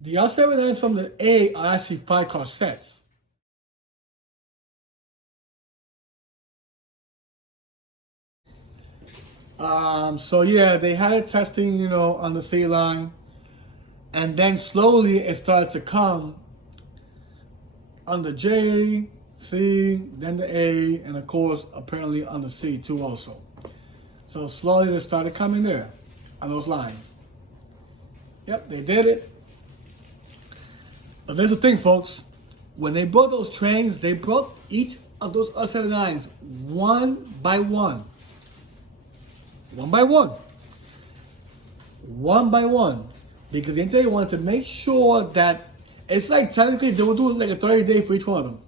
The R179s from the A are actually 5-car sets. So yeah, they had it testing, on the C line, and then slowly it started to come on the J, C, then the A, and of course, apparently on the C too also. So slowly they started coming there on those lines. Yep, they did it. But there's the thing, folks. When they brought those trains, they brought each of those R179s one by one. One by one. One by one. Because they wanted to make sure that it's like technically they were doing like a 30-day for each one of them.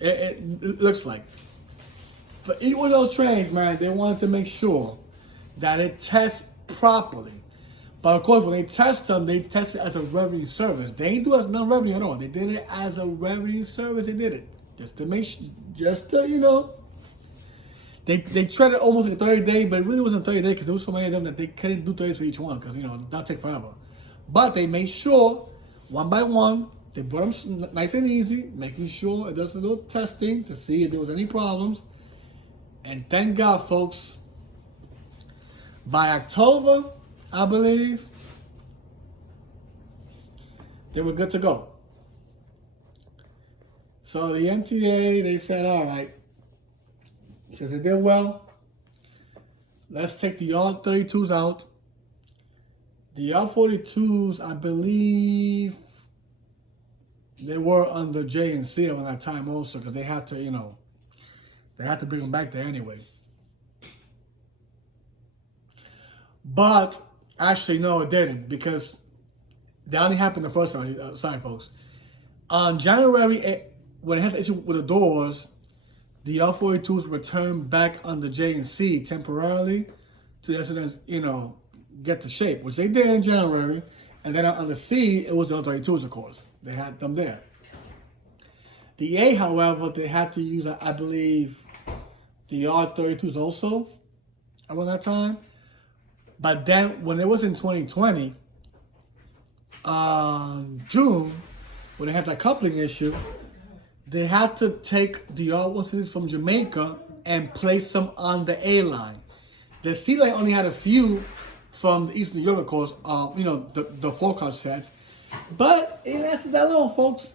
It looks like. For each one of those trains, man, they wanted to make sure that it tests properly. But of course, when they test them, they test it as a revenue service. They ain't do it as non-revenue at all. They did it as a revenue service. They did it just to make, They tried it almost like a 30-day, but it really wasn't 30 days because there was so many of them that they couldn't do 30 days for each one because that'll take forever. But they made sure, one by one, they brought them nice and easy, making sure it does a little testing to see if there was any problems. And thank God, folks, by October, I believe, they were good to go. So the MTA, they said, all right, since they did well, let's take the R32s out. The R42s, I believe, they were under J and C around that time also because they had to, they had to bring them back there anyway. But actually, no, it didn't because that only happened the first time. Sorry, folks. On January 8th, when they had the issue with the doors, the R42s returned back under J and C temporarily to get to shape, which they did in January. And then on the C, it was the R32s, of course. They had them there. The A, however, they had to use, I believe, the R32s also around that time. But then when it was in 2020, June, when they had that coupling issue, they had to take the R160s from Jamaica and place them on the A line. The C line only had a few from the Eastern Europe, of course, the 4-car sets. But it lasted that long, folks.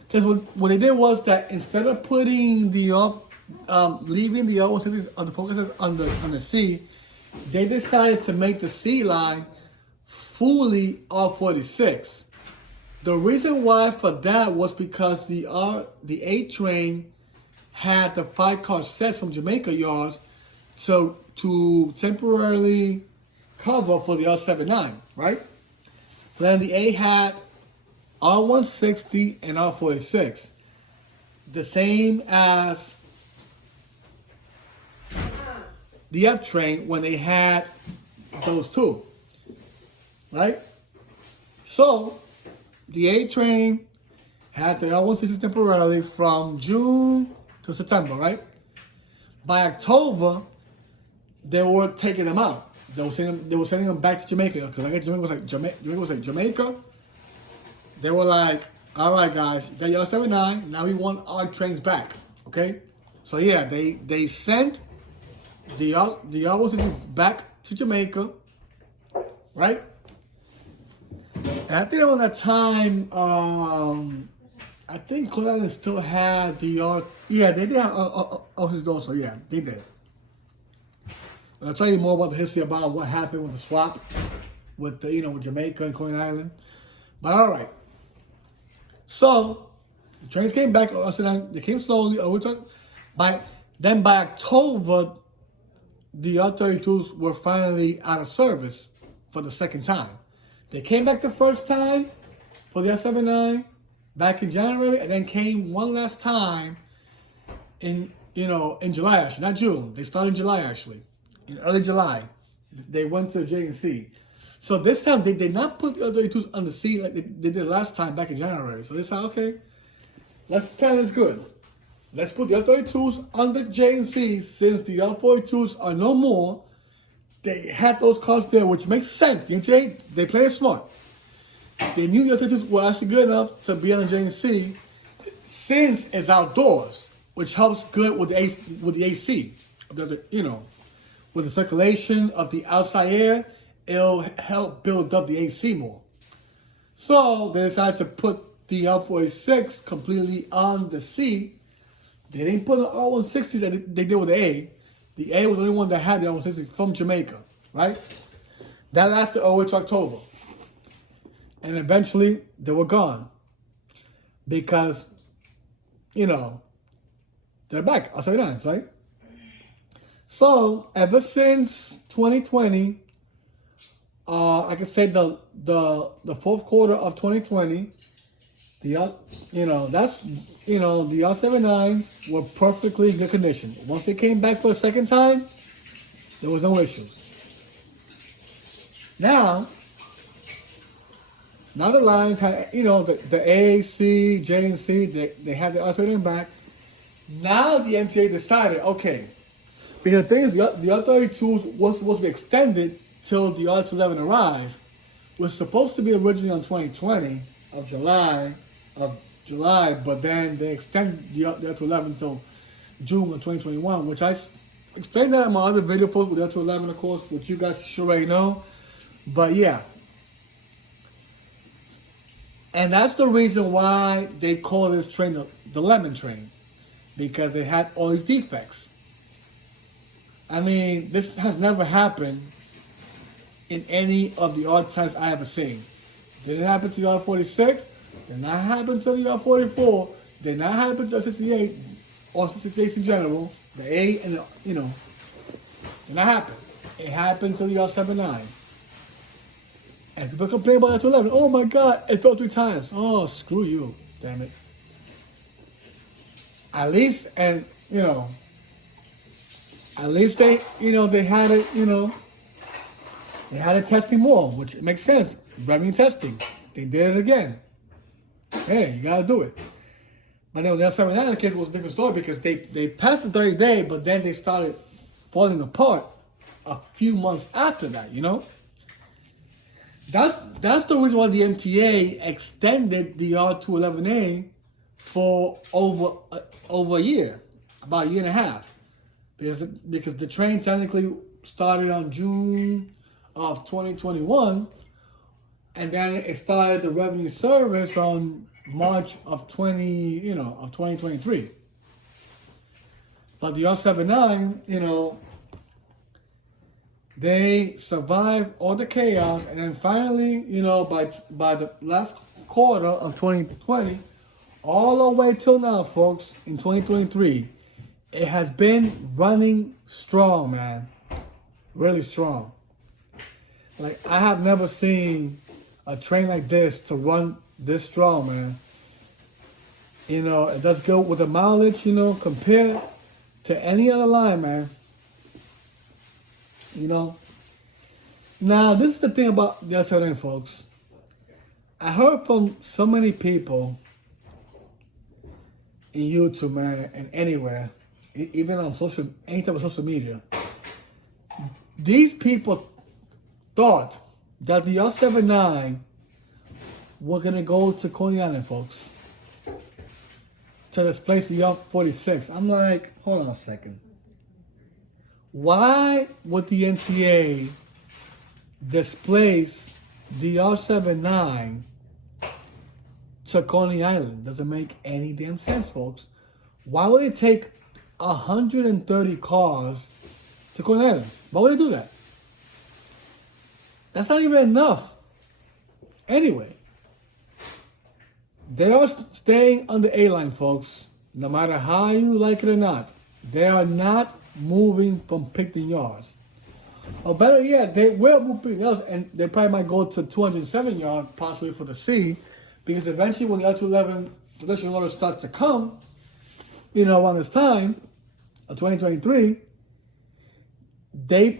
Because what they did was that instead of putting leaving the R160s on the 4-car sets on the C, they decided to make the C line fully R46. The reason why for that was because the A train had the 5-car sets from Jamaica yards to temporarily cover for the R179, right? So then the A had R160 and R46, the same as the F train when they had those two, right? So the A train had the R160 temporarily from June to September, right? By October, they were taking them out. They were sending them back to Jamaica because I guess Jamaica was like Jamaica. They were like, all right, guys, you got your R179. Now we want our trains back, okay? So yeah, they sent the R160 back to Jamaica, right? And I think around that time, I think Coney Island still had the yeah, they did have his also, yeah, they did. I'll tell you more about the history about what happened with the swap with with Jamaica and Coney Island. But all right. So the trains came back. They came slowly. By October, the R32s were finally out of service for the second time. They came back the first time for the R179 back in January, and then came one last time in July, actually, not June. They started in July, actually. In early July, they went to J and C. So this time, they did not put the R32s on the C like they did last time back in January. So they said, okay, let's plan this good. Let's put the R32s on the J and C since the R42s are no more. They had those cars there, which makes sense. The MTA, they play it smart. they knew the R232s were actually good enough to be on the JNC since it's outdoors, which helps good with the AC, with the circulation of the outside air. It'll help build up the AC more. So they decided to put the R46 completely on the C. They didn't put the R160s that they did with the A. The A was the only one that had the R160 from Jamaica, right? That lasted all the way to October. And eventually, they were gone. Because, they're back, R79s, right? So, ever since 2020, I can say the fourth quarter of 2020, the R79s were perfectly in good condition. Once they came back for a second time, there was no issues. Now the lines had, the A, C, J, and C, they had the R79 back. Now the MTA decided, okay, because the thing is, the R32s was supposed to be extended till the R211 arrived. Was supposed to be originally on 2020 of July, but then they extended the R211 until June of 2021, which I explained that in my other video post with the R211, of course, which you guys should already know. But yeah. And that's the reason why they call this train the lemon train, because it had all these defects. I mean, this has never happened in any of the R types I ever seen. Didn't happen to the R46, did not happen to the R44, did not happen to the 68 or 68 in general, the A and the, did not happen. It happened to the R79. And people complain about the R211. Oh my God, it fell 3 times. Oh, screw you, damn it. At least, at least they, they had it, they had it testing more, which makes sense. Revenue testing. They did it again. Hey, you gotta do it. But then with the R79 case, it was a different story because they passed the 30 day, but then they started falling apart a few months after that, That's the reason why the MTA extended the R211A for over a year, about a year and a half, because the train technically started on June of 2021, and then it started the revenue service on March of 2023. But the R79, they survived all the chaos, and then finally, by the last quarter of 2020, all the way till now, folks, in 2023, it has been running strong, man. Really strong. Like, I have never seen a train like this to run this strong, man. It does go with the mileage, compared to any other line, man. Now, this is the thing about the R79, folks. I heard from so many people in YouTube, man, and anywhere, even on any type of social media. These people thought that the R79 were gonna go to Coney Island, folks, to displace the R46. I'm like, hold on a second. Why would the MTA displace the R79 to Coney Island? Doesn't make any damn sense, folks. Why would it take 130 cars to Coney Island? Why would they do that? That's not even enough. Anyway, they are staying on the A line, folks. No matter how you like it or not, they are not moving from Picton yards. Or better yet, they will move Picton yards, and they probably might go to 207 yards, possibly for the C, because eventually when the R211 production orders start to come, around this time of 2023,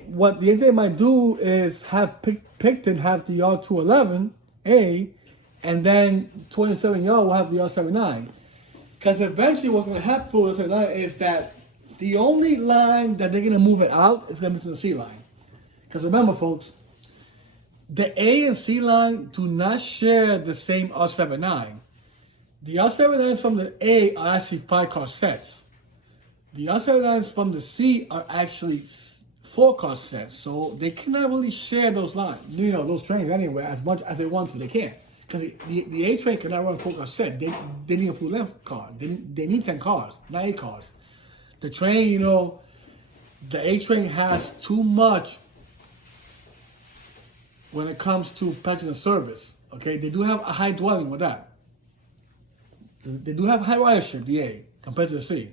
what the MTA might do is have Picton have the R211A, and then 27 yard will have the R79. Because eventually what's going to happen with the R79 is that the only line that they're going to move it out is going to be to the C line. Because remember, folks, the A and C line do not share the same R79. The R79s from the A are actually 5-car sets. The R79s from the C are actually 4-car sets. So they cannot really share those lines, those trains anyway, as much as they want to. They can't. Because the A train cannot run 4-car set. They need a full length car. They need 10 cars, not 8 cars. The train, the A train has too much when it comes to passenger service. Okay, they do have a high dwelling with that. They do have high ridership, the A, compared to the C.